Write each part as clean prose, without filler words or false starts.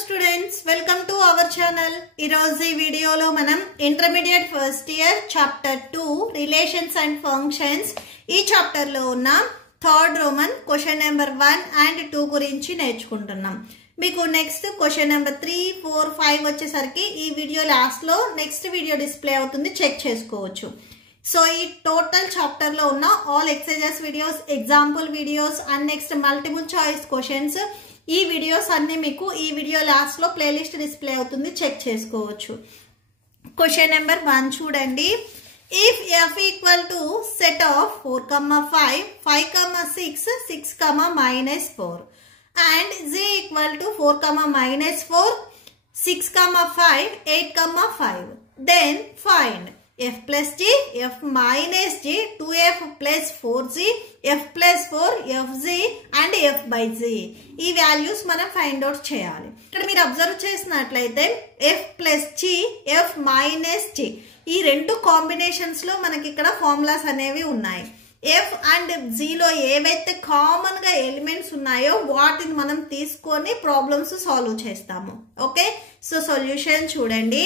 students, welcome to our channel. Irozi video lo manam intermediate first year chapter 2 relations and functions ee chapter lo unna third Roman question number 1 and 2 gurinchi నేర్చుకుంటున్నాం. మీకు next question number 3 4 5 వచ్చేసరికి ఈ video last లో next video display అవుతుంది, check చేసుకోవచ్చు. So ఈ total chapter లో ఉన్న all exercises videos, example videos and next multiple choice questions, ఈ వీడియోస్ అన్ని మీకు ఈ వీడియో లాస్ట్ లో ప్లేలిస్ట్ డిస్ప్లే అవుతుంది, చెక్ చేసుకోవచ్చు. క్వశ్చన్ నెంబర్ 1 చూడండి. If f equal to set of 4, 5, 5, 6, 6, -4 and z equal to 4, -4, 6, 5, 8, 5, then find f plus g, f minus g, 2f plus 4g, f plus 4, fg and f by z. ఈ values మనం find out చేయాలి. ఇక్కడ మీరు observe చేసినట్లయితే f plus g, f minus g ఈ రెండు combinations లో మనకి ఇక్కడ ఫార్ములాస్ అనేవి ఉన్నాయి. f అండ్ g లో ఏవైతే కామన్ గా ఎలిమెంట్స్ ఉన్నాయో వాటిని మనం తీసుకొని ప్రాబ్లమ్స్ సాల్వ్ చేస్తాము. ఓకే, సో సొల్యూషన్ చూడండి.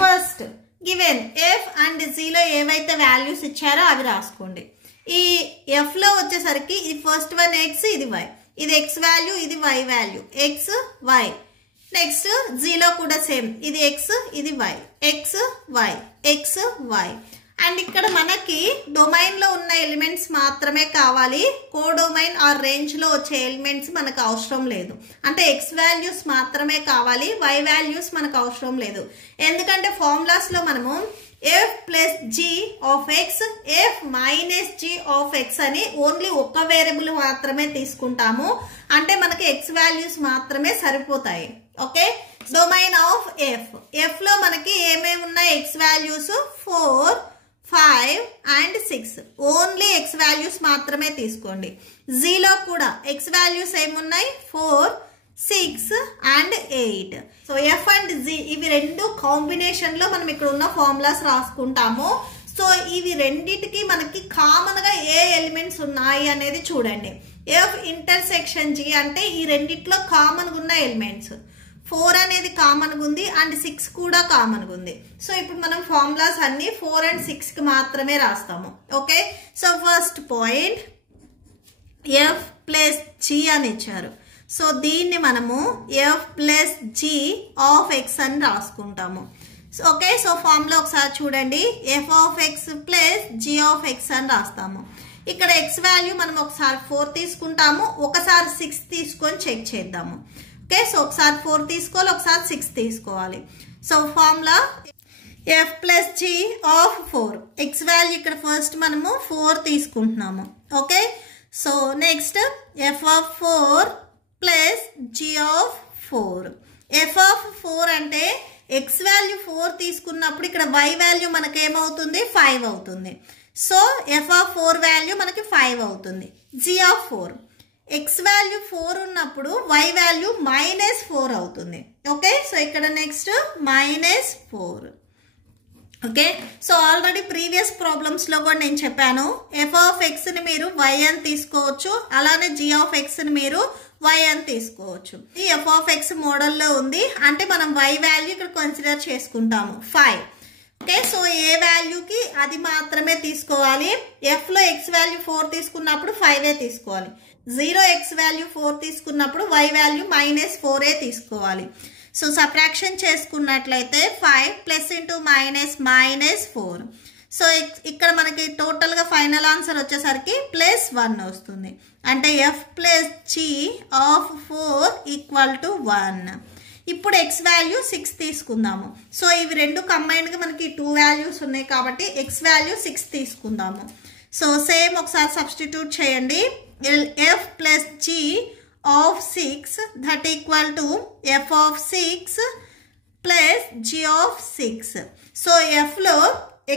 First given f and g లో ఏవైతే వాల్యూస్ ఇచ్చారో అవి రాసుకోండి. ఈ f లో వచ్చేసరికి ఇది ఫస్ట్ వన్ x, ఇది y, ఇది x వాల్యూ, ఇది y value, x y. Next g లో కూడా సేమ్, ఇది x, ఇది y, x y, x y. And ఇక్కడ మనకి డొమైన్ లో ఉన్న ఎలిమెంట్స్ మాత్రమే కావాలి, కోడొమైన్ ఆర్ రేంజ్ లో వచ్చే ఎలిమెంట్స్ మనకు అవసరం లేదు. అంటే x వాల్యూస్ మాత్రమే కావాలి, y వాల్యూస్ మనకు అవసరం లేదు. ఎందుకంటే ఫార్ములాస్ లో మనము f plus g of x, f minus g of x అని ఓన్లీ ఒక్క వేరియబుల్ మాత్రమే తీసుకుంటాము. అంటే మనకి x వాల్యూస్ మాత్రమే సరిపోతాయి. ఓకే, డొమైన్ ఆఫ్ f లో మనకి ఏమేమి ఉన్నాయి, x values 4, 5 and 6, only x values మాత్రమే తీసుకోండి. g లో కూడా x వాల్యూస్ ఏమున్నాయి, 4, 6 and 8. So f and g ఇవి రెండు కాంబినేషన్ లో మనం ఇక్కడ ఉన్న ఫార్ములాస్ రాసుకుంటాము. సో ఇవి రెండిటికి మనకి కామన్ గా ఏ ఎలిమెంట్స్ ఉన్నాయి అనేది చూడండి. f ఇంటర్సెక్షన్ g అంటే ఈ రెండిట్లో కామన్ గా ఉన్న ఎలిమెంట్స్ 4 అనేది కామన్ గా ఉంది అండ్ 6 కూడా కామన్ గా ఉంది. సో ఇప్పుడు మనం ఫార్ములాస్ అన్ని 4 అండ్ 6 కి మాత్రమే రాస్తాము. Okay, so first point f plus g అని ఇచ్చారు. సో దీన్ని మనము f plus g of x అని రాసుకుంటాము. ఓకే, సో ఫార్ములా ఒకసారి చూడండి. f of x plus g of x అని రాస్తాము. ఇక్కడ x వాల్యూ మనం ఒకసారి 4 తీసుకుంటాము, ఒకసారి 6 తీసుకొని చెక్ చేద్దాము. ఓకే, సో ఒకసారి 4 తీసుకోవాలి, ఒకసారి 6 తీసుకోవాలి. So formula f plus g of 4, x value ఇక్కడ ఫస్ట్ మనము 4 తీసుకుంటున్నాము. Okay, so next f of 4 plus g of 4. f of 4 అంటే x వాల్యూ 4 తీసుకున్నప్పుడు ఇక్కడ y వాల్యూ మనకి ఏమవుతుంది, 5 అవుతుంది. సో f ఆఫ్ 4 వాల్యూ మనకి 5 అవుతుంది. g ఆఫ్ 4, x వాల్యూ 4 ఉన్నప్పుడు y వాల్యూ -4 అవుతుంది. ఓకే, సో ఇక్కడ next -4. Okay, so already previous problems లో కూడా నేను చెప్పాను, f ఆఫ్ x ని మీరు y అని తీసుకోవచ్చు, అలానే g ఆఫ్ x ని మీరు y అని తీసుకోవచ్చు. ఈ f ఆఫ్ x మోడల్లో ఉంది అంటే మనం y వాల్యూ ఇక్కడ కన్సిడర్ చేసుకుంటాము 5. ఓకే, సో ఏ వాల్యూకి అది మాత్రమే తీసుకోవాలి. f లో x వాల్యూ 4 తీసుకున్నప్పుడు 5 తీసుకోవాలి, 0x వాల్యూ 4 తీసుకున్నప్పుడు y వాల్యూ -4 తీసుకోవాలి. సో సబ్ట్రాక్షన్ చేసుకున్నట్లయితే 5 ప్లస్ ఇంటూ -4. సో ఇక్కడ మనకి టోటల్ గా ఫైనల్ ఆన్సర్ వచ్చేసరికి +1 వస్తుంది. అంటే f plus g of 4 equal to 1. ఇప్పుడు x వాల్యూ 6 తీసుకుందాము. సో ఇవి రెండు కంబైన్డ్ గా మనకి 2 వాల్యూస్ ఉన్నాయి కాబట్టి x వాల్యూ 6 తీసుకుందాము. సో సేమ్ ఒకసారి సబ్స్టిట్యూట్ చేయండి. f plus g of 6 that equal to f of 6 plus g of 6. So f లో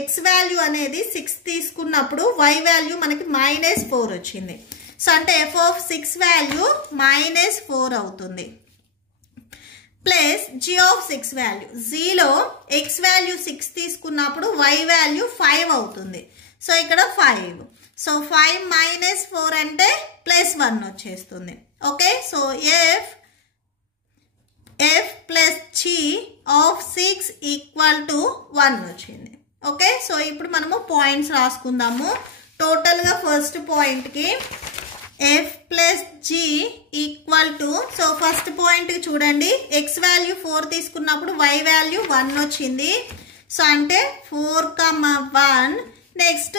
x వాల్యూ అనేది 6 తీసుకున్నప్పుడు y వాల్యూ మనకి -4 వచ్చింది. సో అంటే f ఆఫ్ 6 వాల్యూ -4 అవుతుంది. Plus g of 6 value, g లో x వాల్యూ 6 తీసుకున్నప్పుడు y వాల్యూ 5 అవుతుంది. సో ఇక్కడ 5. సో 5 -4 అంటే +1 వచ్చేస్తుంది. Okay, so f of 6 equal to 1 వచ్చింది. ఓకే, సో ఇప్పుడు మనము పాయింట్స్ రాసుకుందాము. టోటల్గా ఫస్ట్ పాయింట్కి f plus g equal to, so first point చూడండి, ఎక్స్ వాల్యూ 4 తీసుకున్నప్పుడు వై వాల్యూ 1 వచ్చింది. సో అంటే 4,1. నెక్స్ట్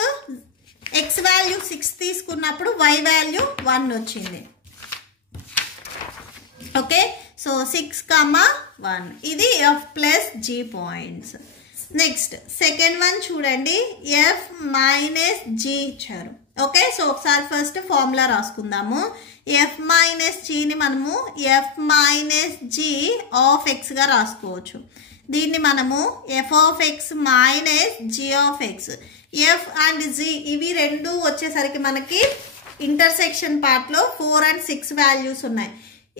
ఎక్స్ వాల్యూ 6 తీసుకున్నప్పుడు వై వాల్యూ 1 వచ్చింది. ఓకే, సో 6,1 ఇది f plus g points. Next second one చూడండి, ఎఫ్ మైనస్ జీ ఇచ్చారు. ఓకే, సో ఒకసారి ఫస్ట్ ఫార్ములా రాసుకుందాము. ఎఫ్ మైనస్ జీని మనము ఎఫ్ మైనస్ జీ ఆఫ్ ఎక్స్గా రాసుకోవచ్చు. దీన్ని మనము F of x minus G of x. F and g ఇవి రెండు వచ్చేసరికి మనకి ఇంటర్సెక్షన్ పార్ట్లో 4 and 6 వాల్యూస్ ఉన్నాయి.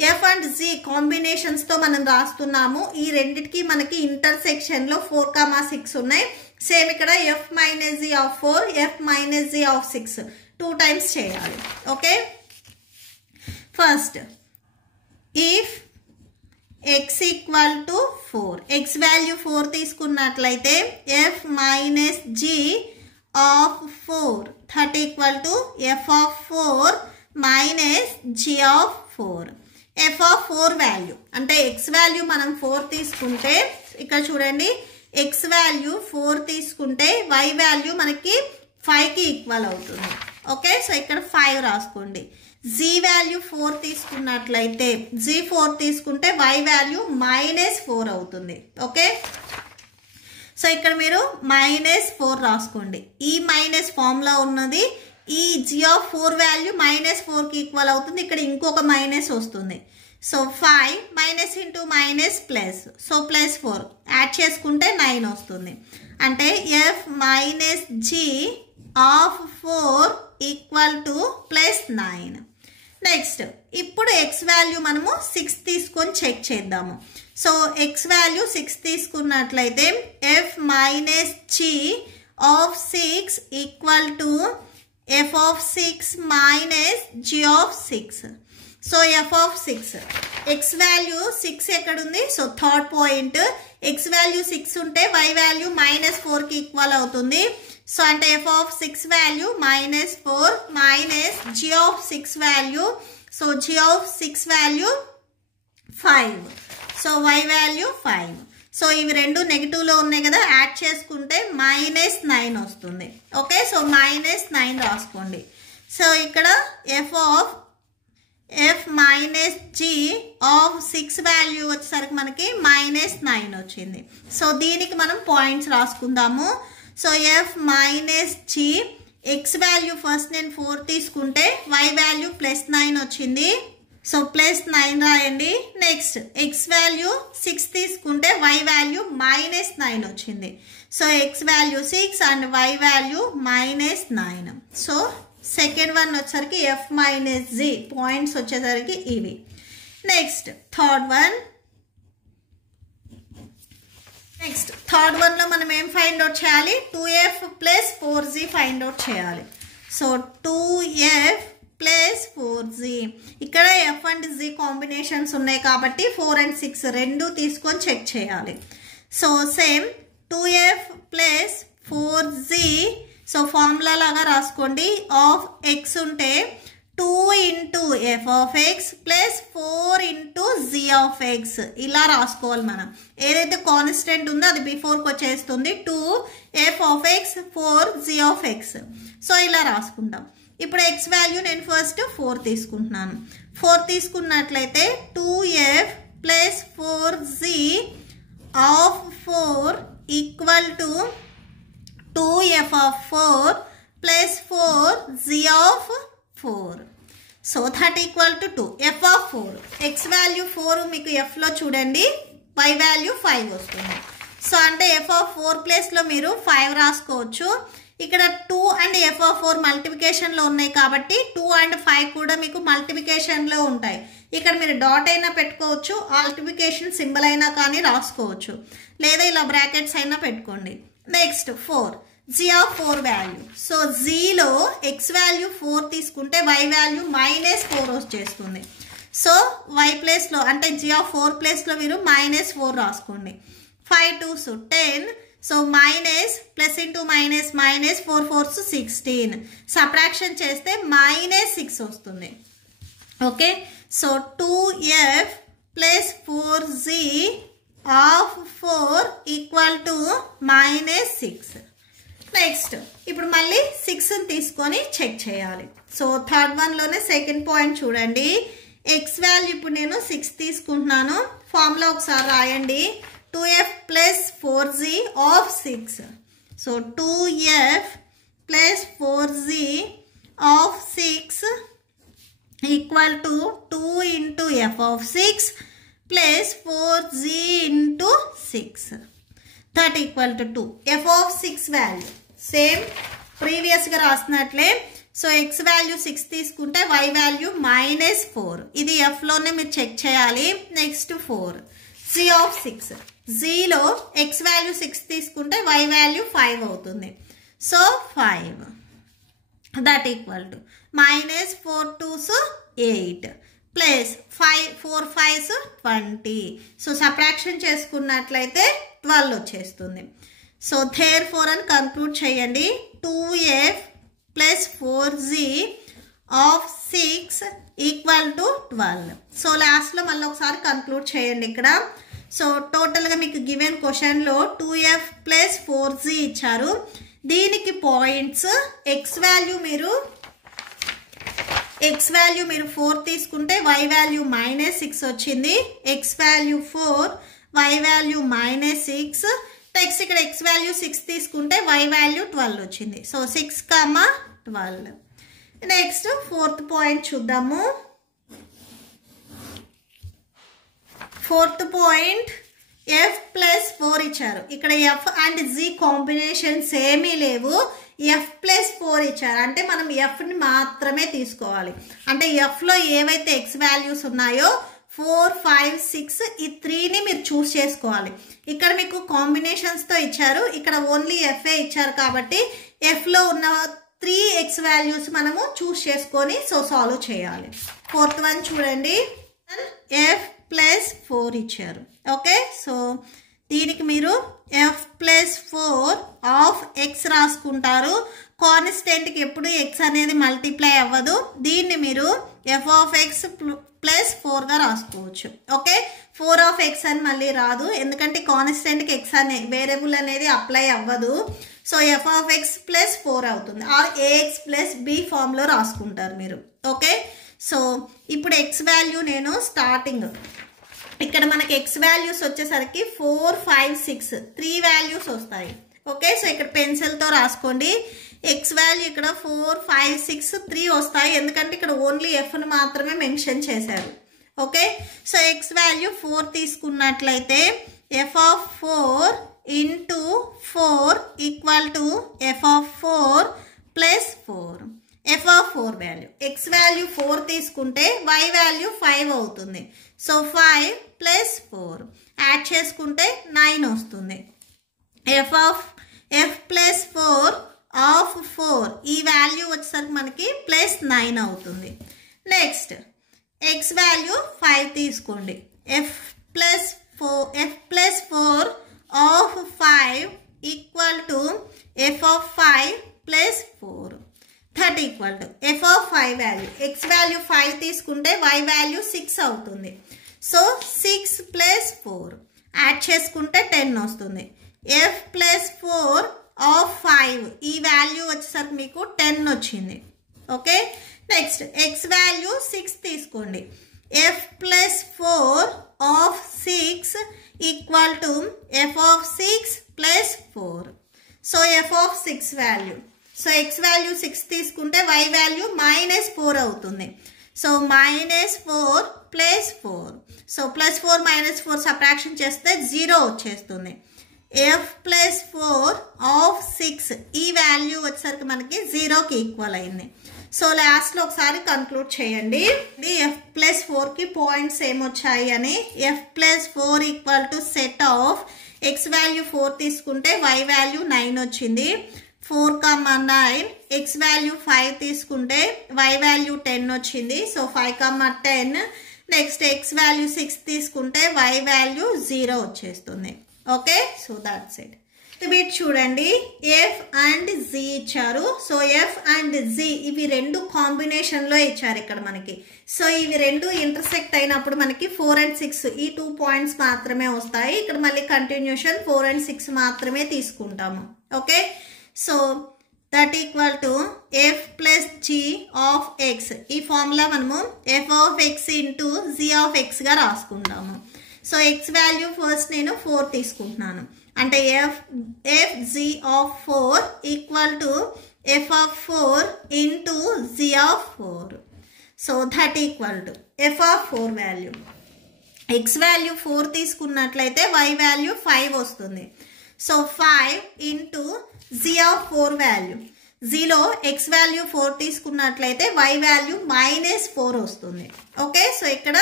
ఎఫ్ అండ్ జీ కాంబినేషన్స్తో మనం రాస్తున్నాము. ఈ రెండిటికి మనకి ఇంటర్సెక్షన్లో 4,6 ఉన్నాయి. సేమ్ ఇక్కడ F minus G of 4, f minus G of 6 2 times చేయాలి. Okay, first if x equal to 4, X value 4 తీసుకున్నట్లయితే f minus G of 4 that equal to F of 4 minus G of 4. F of 4 value అంటే x value మనం 4 తీసుకుంటే, ఇక్కడ చూడండి x value 4 తీసుకుంటే Y value మనకి 5కి ఈక్వల్ అవుతుంది. ఓకే, సో ఇక్కడ 5 రాసుకోండి. జీ వాల్యూ 4 తీసుకున్నట్లయితే జీ 4 తీసుకుంటే వై వాల్యూ -4 అవుతుంది. ఓకే, సో ఇక్కడ మీరు -4 రాసుకోండి. ఈ మైనస్ ఫార్ములా ఉన్నది, ఈ జీ ఆఫ్ 4 వాల్యూ -4కి ఈక్వల్ అవుతుంది. ఇక్కడ ఇంకొక మైనస్ వస్తుంది. So 5 minus into minus plus, so +4 add చేసుకుంటే 9 వస్తుంది. అంటే f minus G of 4 equal to +9. Next ఇప్పుడు ఎక్స్ వాల్యూ మనము 6 తీసుకొని చెక్ చేద్దాము. సో ఎక్స్ వాల్యూ 6 తీసుకున్నట్లయితే f minus G of 6 equal to F of 6 minus G of 6. So F of 6, x value 6 ఎక్కడుంది? So third point, x value 6 ఉంటే y value -4కి equal అవుతుంది. So అంటే f of 6 value -4 minus G of 6 value, so g of 6 value 5, so y value 5. So ఇవి రెండు నెగిటివ్లో ఉన్నాయి కదా, add చేసుకుంటే -9 వస్తుంది. ఓకే, సో -9 రాసుకోండి. సో ఇక్కడ F minus G of 6 value వచ్చేసరికి మనకి -9 వచ్చింది. సో దీనికి మనం పాయింట్స్ రాసుకుందాము. So F minus G X value first నేను 4 తీసుకుంటే వై వాల్యూ +9 వచ్చింది. సో +9 రాయండి. నెక్స్ట్ ఎక్స్ వాల్యూ 6 తీసుకుంటే వై వాల్యూ -9 వచ్చింది. So X value 6 and y value -9. So second one వచ్చేసరికి ఎఫ్ మైనస్ జీ పాయింట్స్ వచ్చేసరికి ఇవి. నెక్స్ట్ థర్డ్ వన్లో మనం ఏం ఫైండ్ అవుట్ చేయాలి? 2f + 4g ఫైండ్ అవుట్ చేయాలి. సో 2f + 4g, ఇక్కడ ఎఫ్ అండ్ జీ కాంబినేషన్స్ ఉన్నాయి కాబట్టి 4 and 6 రెండు తీసుకొని చెక్ చేయాలి. So same 2f + 4g, so formula లాగా రాసుకోండి. ఆఫ్ ఎక్స్ ఉంటే 2 into f of x plus 4 into G of x ఇలా రాసుకోవాలి. మనం ఏదైతే కాన్స్టెంట్ ఉందో అది బిఫోర్కి వచ్చేస్తుంది. 2 f of x 4 G of x. So ఇలా రాసుకుంటాం. ఇప్పుడు ఎక్స్ వాల్యూ నేను ఫస్ట్ 4 తీసుకుంటున్నాను. 4 తీసుకున్నట్లయితే 2f + 4g of 4 equal to 2f of 4 + 4g of 4. So that equal to 2 f of 4. X value 4 మీకు ఎఫ్లో చూడండి, వై వాల్యూ 5 వస్తుంది. సో అంటే ఎఫ్ ఆఫ్ 4 ప్లేస్లో మీరు 5 రాసుకోవచ్చు. ఇక్కడ 2 అండ్ ఎఫ్ ఆఫ్ 4 మల్టిప్లికేషన్లో ఉన్నాయి కాబట్టి 2 and 5 కూడా మీకు మల్టిప్లికేషన్లో ఉంటాయి. ఇక్కడ మీరు డాట్ అయినా పెట్టుకోవచ్చు, మల్టిప్లికేషన్ సింబల్ అయినా కానీ రాసుకోవచ్చు, లేదా ఇలా బ్రాకెట్స్ అయినా పెట్టుకోండి. Next 4 G of 4 value. So జీలో ఎక్స్ వాల్యూ 4 తీసుకుంటే వై వాల్యూ -4 వచ్చేస్తుంది. సో y ప్లేస్లో అంటే g(4) ప్లేస్లో మీరు -4 రాసుకోండి. 5 2s 10. So minus plus into minus minus 4 4s 16. Subtraction చేస్తే -6 వస్తుంది. Okay, so 2f plus 4z of 4 equal to -6. Next ఇప్పుడు మళ్ళీ 6ని తీసుకొని చెక్ చేయాలి. సో థర్డ్ వన్లోనే సెకండ్ పాయింట్ చూడండి. ఎక్స్ వాల్యూ ఇప్పుడు నేను 6 తీసుకుంటున్నాను. ఫార్ములా ఒకసారి రాయండి. 2f plus 4z of 6. So 2f plus 4z of 6 equal to 2 into f of 6 plus 4z into 6. That equal to 2. f of 6 value same ప్రీవియస్గా రాసినట్లే. So X value 6 తీసుకుంటే y value -4. ఇది ఎఫ్లోనే మీరు check చేయాలి. Next 4. z of 6. జీలో X value 6 తీసుకుంటే y value 5 అవుతుంది. So 5. That equal to -4 2s 8 plus 4 5s 20. So subtraction చేసుకున్నట్లయితే 12 వచ్చేస్తుంది. సో therefore అని కన్క్లూడ్ చేయండి. 2f plus 4z of 6 equal to 12. So లాస్ట్లో మళ్ళీ ఒకసారి కన్క్లూడ్ చేయండి ఇక్కడ. సో టోటల్గా మీకు గివెన్ క్వశ్చన్లో 2f ప్లస్ 4z ఇచ్చారు. దీనికి పాయింట్స్ ఎక్స్ వాల్యూ మీరు 4 తీసుకుంటే y వాల్యూ -6 వచ్చింది. X value 4, y value -6. Next ఇక్కడ ఎక్స్ వాల్యూ 6 తీసుకుంటే y వాల్యూ 12 వచ్చింది. సో 6, 12. నెక్స్ట్ ఫోర్త్ పాయింట్ చూద్దాము. ఫోర్త్ పాయింట్ f ప్లస్ 4 ఇచ్చారు. ఇక్కడ f అండ్ z కాంబినేషన్స్ ఏమీ లేవు. f ప్లస్ 4 ఇచ్చారు అంటే మనం fని మాత్రమే తీసుకోవాలి. అంటే fలో ఏవైతే x వాల్యూస్ ఉన్నాయో 4 5 6 ఈ 3ని మీరు చూస్ చేసుకోవాలి. ఇక్కడ మీకు కాంబినేషన్స్తో ఇచ్చారు. ఇక్కడ ఓన్లీ ఎఫ్ఏ ఇచ్చారు కాబట్టి ఎఫ్లో ఉన్న 3 x వాల్యూస్ మనము చూస్ చేసుకొని సాల్వ్ చేయాలి. ఫోర్త్ వన్ చూడండి. f ప్లస్ 4 ఇచ్చారు. ఓకే, సో దీనికి మీరు f ప్లస్ 4 ఆఫ్ x రాసుకుంటారు. కాన్స్టెంట్కి ఎప్పుడు x అనేది మల్టిప్లై అవ్వదు. దీన్ని మీరు f ఆఫ్ x ప్లస్ 4గా రాసుకోవచ్చు. ఓకే, 4 ఆఫ్ x అని మళ్ళీ రాదు, ఎందుకంటే కాన్స్టెంట్కి x అనే వేరియబుల్ అనేది అప్లై అవ్వదు. So f of x plus 4 అవుతుంది. ఆర్ ax ప్లస్ b ఫామ్లో రాసుకుంటారు మీరు. ఓకే, సో ఇప్పుడు x వాల్యూ నేను స్టార్టింగ్ ఇక్కడ మనకి x వాల్యూస్ వచ్చేసరికి 4 5 6 3 వాల్యూస్ వస్తాయి. ఓకే, సో ఇక్కడ పెన్సిల్తో రాసుకోండి. x వాల్యూ ఇక్కడ 4 5 6 3 వస్తాయి, ఎందుకంటే ఇక్కడ ఓన్లీ fను మాత్రమే మెన్షన్ చేశారు. ఓకే, సో x వాల్యూ 4 తీసుకున్నట్లయితే f of 4 into 4 equal to f of 4 plus 4. f of 4 value x value 4 తీసుకుంటే y వాల్యూ 5 అవుతుంది. సో 5 ప్లస్ 4 యాడ్ చేసుకుంటే 9 వస్తుంది. f ప్లస్ 4 ఆఫ్ 4 ఈ వాల్యూ వచ్చేసరికి మనకి ప్లస్ 9 అవుతుంది. నెక్స్ట్ x వాల్యూ 5 తీసుకోండి. f plus 4 of 5 equal to f of 5 plus 4. That equal to f of 5 value x value 5 తీసుకుంటే y వాల్యూ 6 అవుతుంది. సో 6 ప్లస్ 4 యాడ్ చేసుకుంటే 10 వస్తుంది. f ప్లస్ 4 ఆఫ్ 5 ఈ వాల్యూ వచ్చేసరికి మీకు 10 వచ్చింది. ఓకే, నెక్స్ట్ x వాల్యూ 6 తీసుకోండి. f plus 4 of 6 equal to f of 6 plus 4. So f of 6 value, so x value 6 తీసుకుంటే y వాల్యూ -4 అవుతుంది. So -4 plus 4. So plus 4 -4 subtraction చేస్తే 0 వచ్చేస్తుంది. f ప్లస్ 4 ఆఫ్ 6 ఈ వాల్యూ వచ్చేసరికి మనకి 0కి ఈక్వల్ అయింది. సో లాస్ట్లో ఒకసారి కన్క్లూడ్ చేయండి. f ప్లస్ 4కి పాయింట్స్ ఏమొచ్చాయి అని. f plus 4 equal to set of x value 4 తీసుకుంటే y వాల్యూ 9 వచ్చింది. 4, 9 x వాల్యూ 5 తీసుకుంటే y వాల్యూ 10 వచ్చింది. సో 5, 10 నెక్స్ట్ ఎక్స్ వాల్యూ 6 తీసుకుంటే వై వాల్యూ 0 వచ్చేస్తుంది. Okay, so that's it. Bit చూడండి, ఎఫ్ అండ్ జీ ఇచ్చారు. సో ఎఫ్ అండ్ జీ ఇవి రెండు కాంబినేషన్లో ఇచ్చారు ఇక్కడ మనకి. సో ఇవి రెండు ఇంటర్సెక్ట్ అయినప్పుడు మనకి 4 and 6 ఈ 2 పాయింట్స్ మాత్రమే వస్తాయి. ఇక్కడ మళ్ళీ కంటిన్యూషన్ 4 and 6 మాత్రమే తీసుకుంటాము. Okay, so that equal to F plus G of X. ఈ ఫార్ములా మనము F of X into G of ఎక్స్గా రాసుకుంటాము. సో ఎక్స్ వాల్యూ ఫస్ట్ నేను 4 తీసుకుంటున్నాను, అంటే F G of 4 equal to F of 4 into G of 4. So that equal to F of 4 value, X value 4 తీసుకున్నట్లయితే Y value 5 వస్తుంది. So 5 into G of 4 value, జీలో X value 4 తీసుకున్నట్లయితే Y value -4 వస్తుంది. Okay, so ఇక్కడ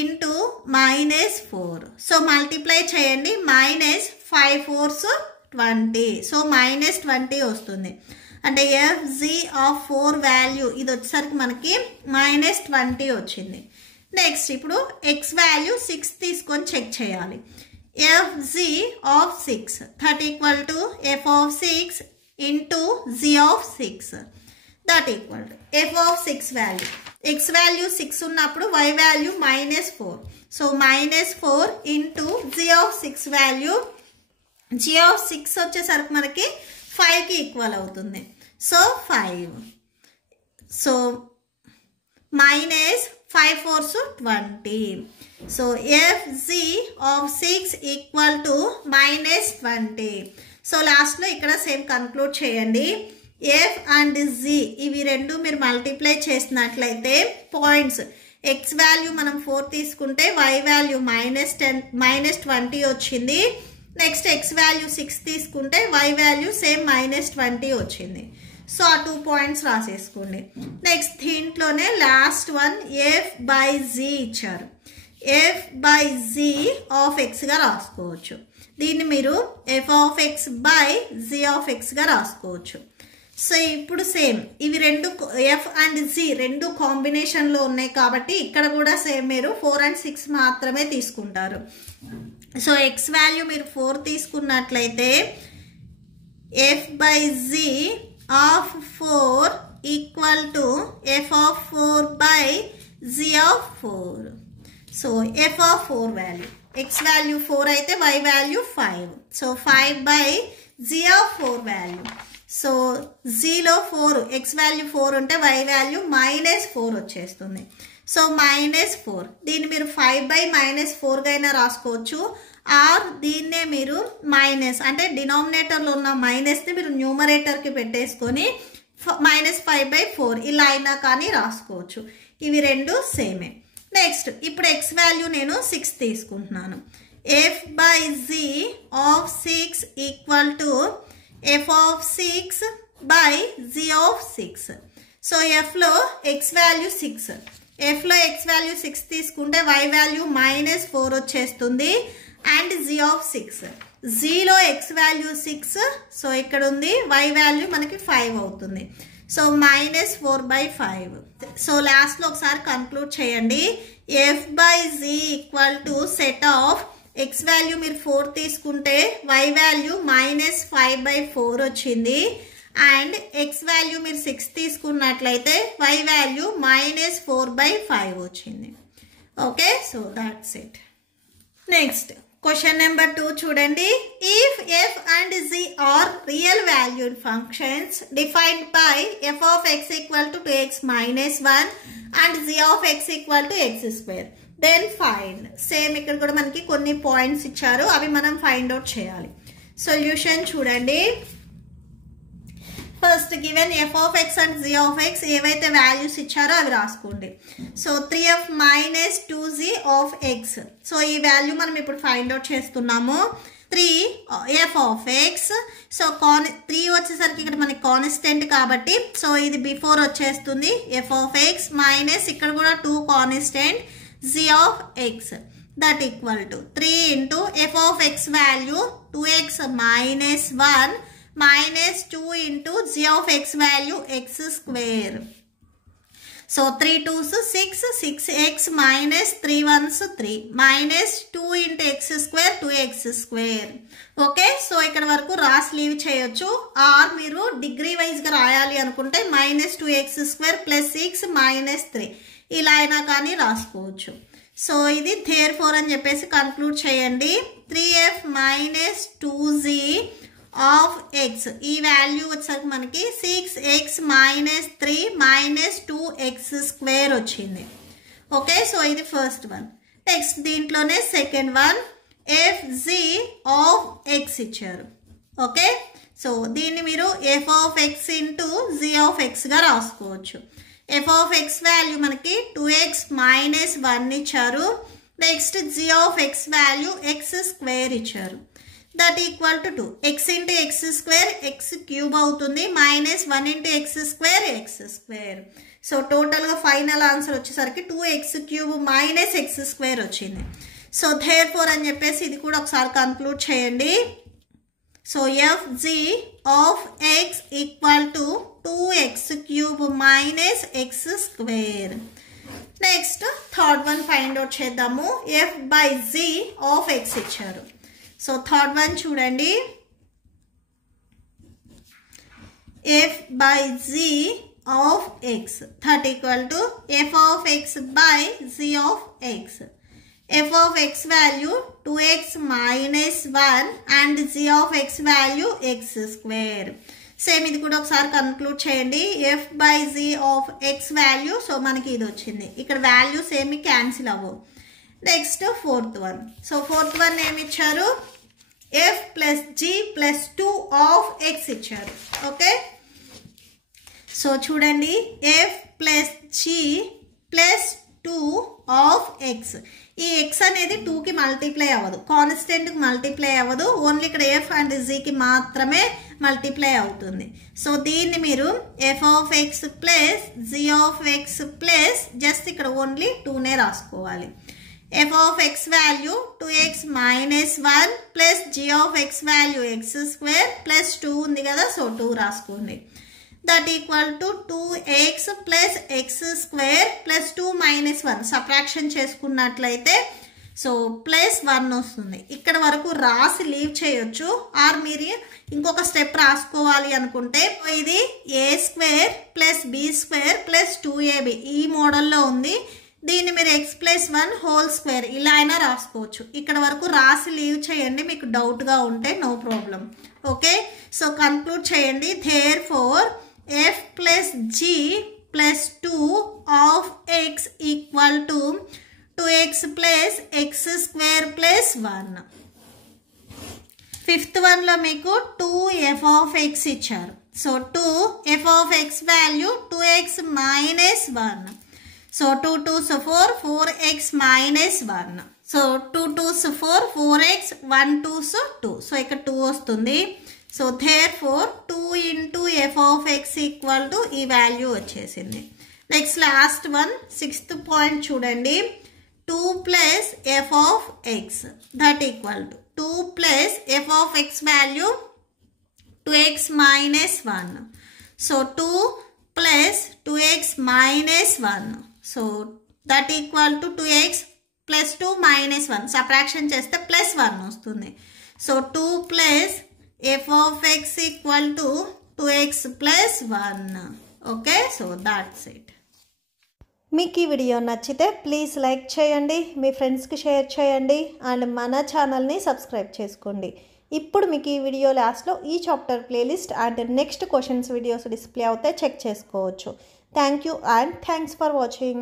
into -4. So multiply చేయండి, -5 4s 20. So -20 వస్తుంది. అంటే F G of 4 value ఇది వచ్చేసరికి మనకి -20 వచ్చింది. నెక్స్ట్ ఇప్పుడు ఎక్స్ వాల్యూ 6 తీసుకొని చెక్ చేయాలి. F G of 6 that equal to F of 6 into G of 6 that equal to F of 6 value, X value 6 ఉన్నప్పుడు y value -4. So -4 into G of 6 value, g of 6 వచ్చేసరికి మనకి 5కి equal అవుతుంది. So 5, so -5 4s 20. So f G of 6 equal to -20. So లాస్ట్లో ఇక్కడ same conclude చేయండి. F and g ఇవి రెండు మీరు మల్టిప్లై చేసినట్లయితే పాయింట్స్ ఎక్స్ వాల్యూ మనం 4 తీసుకుంటే వై వాల్యూ -20 వచ్చింది. నెక్స్ట్ ఎక్స్ వాల్యూ 6 తీసుకుంటే వై వాల్యూ సేమ్ -20 వచ్చింది. సో ఆ 2 పాయింట్స్ రాసేసుకోండి. నెక్స్ట్ దీంట్లోనే last one F by G ఇచ్చారు. ఎఫ్ బై జీ ఆఫ్ ఎక్స్గా రాసుకోవచ్చు. దీన్ని మీరు F of X by G of ఎక్స్గా రాసుకోవచ్చు. సో ఇప్పుడు సేమ్ ఇవి రెండు ఎఫ్ అండ్ జీ రెండు కాంబినేషన్లో ఉన్నాయి కాబట్టి ఇక్కడ కూడా సేమ్ మీరు 4 and 6 మాత్రమే తీసుకుంటారు. సో ఎక్స్ వాల్యూ మీరు 4 తీసుకున్నట్లయితే F by G of 4 equal to F of 4 by G of 4. So F of 4 value, X value 4 అయితే Y value 5. So 5 by G of 4 value. So జీలో 4 ఎక్స్ వాల్యూ 4 ఉంటే y value -4 వచ్చేస్తుంది. So -4 దీన్ని మీరు 5 by -4గా అయినా రాసుకోవచ్చు. Are దీన్నే మీరు అంటే డినామినేటర్లో ఉన్న మైనస్ని మీరు న్యూమరేటర్కి పెట్టేసుకొని -5/4 ఇలా అయినా కానీ రాసుకోవచ్చు. ఇవి రెండు సేమే. నెక్స్ట్ ఇప్పుడు ఎక్స్ వాల్యూ నేను 6 తీసుకుంటున్నాను. F by G of 6 equal to F of 6 by G of 6. So ఎఫ్లో ఎక్స్ వాల్యూ 6, ఎఫ్లో ఎక్స్ వాల్యూ 6 తీసుకుంటే వై వాల్యూ -4 వచ్చేస్తుంది. అండ్ జీ ఆఫ్ 6, జీలో ఎక్స్ వాల్యూ 6, సో ఇక్కడ ఉంది వై వాల్యూ మనకి 5 అవుతుంది. సో -4/5. సో లాస్ట్లో ఒకసారి కన్క్లూడ్ చేయండి. F by g equal to set of x value మీరు 4 తీసుకుంటే వై వాల్యూ -5/4 వచ్చింది. అండ్ ఎక్స్ వాల్యూ మీరు 6 తీసుకున్నట్లయితే వై వాల్యూ -4/5 వచ్చింది. Okay, so that's it. Next question number 2 చూడండి. If f and g are real valued functions defined by f of x equal to 2x - 1 and G of x equal to x², then find. Same ఇక్కడ కూడా మనకి కొన్ని points ఇచ్చారు, అవి మనం find out చేయాలి. Solution చూడండి. First given f of x and G of x ఏవైతే వాల్యూస్ ఇచ్చారో అవి రాసుకోండి. So 3f - 2g of x. So ఈ వాల్యూ మనం ఇప్పుడు ఫైండ్ అవుట్ చేస్తున్నాము. 3f of x. సో 3 వచ్చేసరికి ఇక్కడ మనకి కాన్స్టెంట్ కాబట్టి సో ఇది బిఫోర్ వచ్చేస్తుంది. ఎఫ్ ఆఫ్ ఎక్స్ మైనస్ ఇక్కడ కూడా 2 constant g of x that equal to 3 into f of x value 2x minus 1 minus 2 into g of x value x square. So 3 2s 6, 6x minus 3 1s 3 minus 2 into x square 2x square. Okay, so ఇక్కడ వరకు రాసి leave చేయొచ్చు. Are మీరు degree వైజ్గా రాయాలి అనుకుంటే -2x square plus 6 minus 3 ఇలా అయినా కానీ రాసుకోవచ్చు. సో ఇది therefore అని చెప్పేసి కన్క్లూడ్ చేయండి. 3f minus 2z of x ఈ వాల్యూ వచ్చేసరికి మనకి 6x minus 3 minus 2x square వచ్చింది. ఓకే, సో ఇది ఫస్ట్ వన్. నెక్స్ట్ దీంట్లోనే second one fz of x ఇచ్చారు. ఓకే, సో దీన్ని మీరు f of x into z of x గా రాసుకోవచ్చు. f of x వాల్యూ మనకి 2x minus 1 ఇచ్చారు. Next g of x value x square ఇచ్చారు. That equal to 2 x into X square X cube అవుతుంది minus 1 into X square X square. So టోటల్గా final answer వచ్చేసరికి 2x cube minus X square వచ్చింది. So therefore అని చెప్పేసి ఇది కూడా ఒకసారి కన్క్లూడ్ చేయండి. So fg of x equal to 2x cube minus X square. Next third one find out చేద్దాము. f by z of x ఇచ్చారు. సో థర్డ్ వన్ చూడండి, f by z of x that equal to f of x by z of x. f of x value 2x minus 1 and z of x value x square. Same ఇది కూడా ఒకసారి conclude చేయండి. f by z of x value, so మనకి ఇది వచ్చింది. ఇక్కడ values ఏమి cancel అవ్వవు. Next fourth one. So fourth one ఏమి ఇచ్చారు, f plus g plus 2 of x ఇచ్చారు. ఓకే, సో చూడండి f plus g plus 2 of x. ఈ x అనేది 2కి మల్టిప్లై అవ్వదు, కాన్స్టెంట్కి మల్టిప్లై అవ్వదు, ఓన్లీ ఇక్కడ f అండ్ zకి మాత్రమే మల్టిప్లై అవుతుంది. సో దీన్ని మీరు f of x plus z of x plus just ఇక్కడ ఓన్లీ 2నే రాసుకోవాలి. f of x value 2x minus 1 plus g of x value x square plus 2 ఉంది కదా, సో 2 రాసుకోండి. That equal to 2x plus x square plus 2 minus 1 subtraction చేసుకున్నట్లయితే so plus 1 వస్తుంది. ఇక్కడ వరకు రాసి లీవ్ చేయొచ్చు. ఆర్ మీరు ఇంకొక స్టెప్ రాసుకోవాలి అనుకుంటే ఇది a square plus b square plus 2ab ఈ మోడల్లో ఉంది. దీన్ని మీరు x ప్లస్ 1 హోల్ స్క్వేర్ ఇలా అయినా రాసుకోవచ్చు. ఇక్కడ వరకు రాసి లీవ్ చేయండి, మీకు డౌట్గా ఉంటే no problem. Okay, so conclude చేయండి. therefore f plus g plus 2 of x equal to 2x plus x square plus 1. Fifth వన్లో మీకు 2f ఆఫ్ x ఇచ్చారు. So 2f of x value 2x minus 1. So 2 2s 4 4x minus 1. So 2 2s 4 4x 1 2s 2. So ఇక్కడ 2 వస్తుంది. So therefore 2 into f of x equal to ఈ value వచ్చేసింది. Next last one sixth point చూడండి. 2 plus f of x that equal to 2 plus f of x value 2x minus 1. So 2 plus 2x minus 1. So that equal to 2x plus 2 minus 1 subtraction చేస్తే plus 1 వస్తుంది. So 2 plus f of x equal to 2x plus 1. Okay, so that's it. మీకు ఈ video నచ్చితే please like చేయండి, మీ ఫ్రెండ్స్కి share చేయండి and మన ఛానల్ని సబ్స్క్రైబ్ చేసుకోండి. ఇప్పుడు మీకు ఈ వీడియో లాస్ట్లో ఈ chapter playlist and next questions videos display అవుతాయి, చెక్ చేసుకోవచ్చు. Thank you and thanks for watching.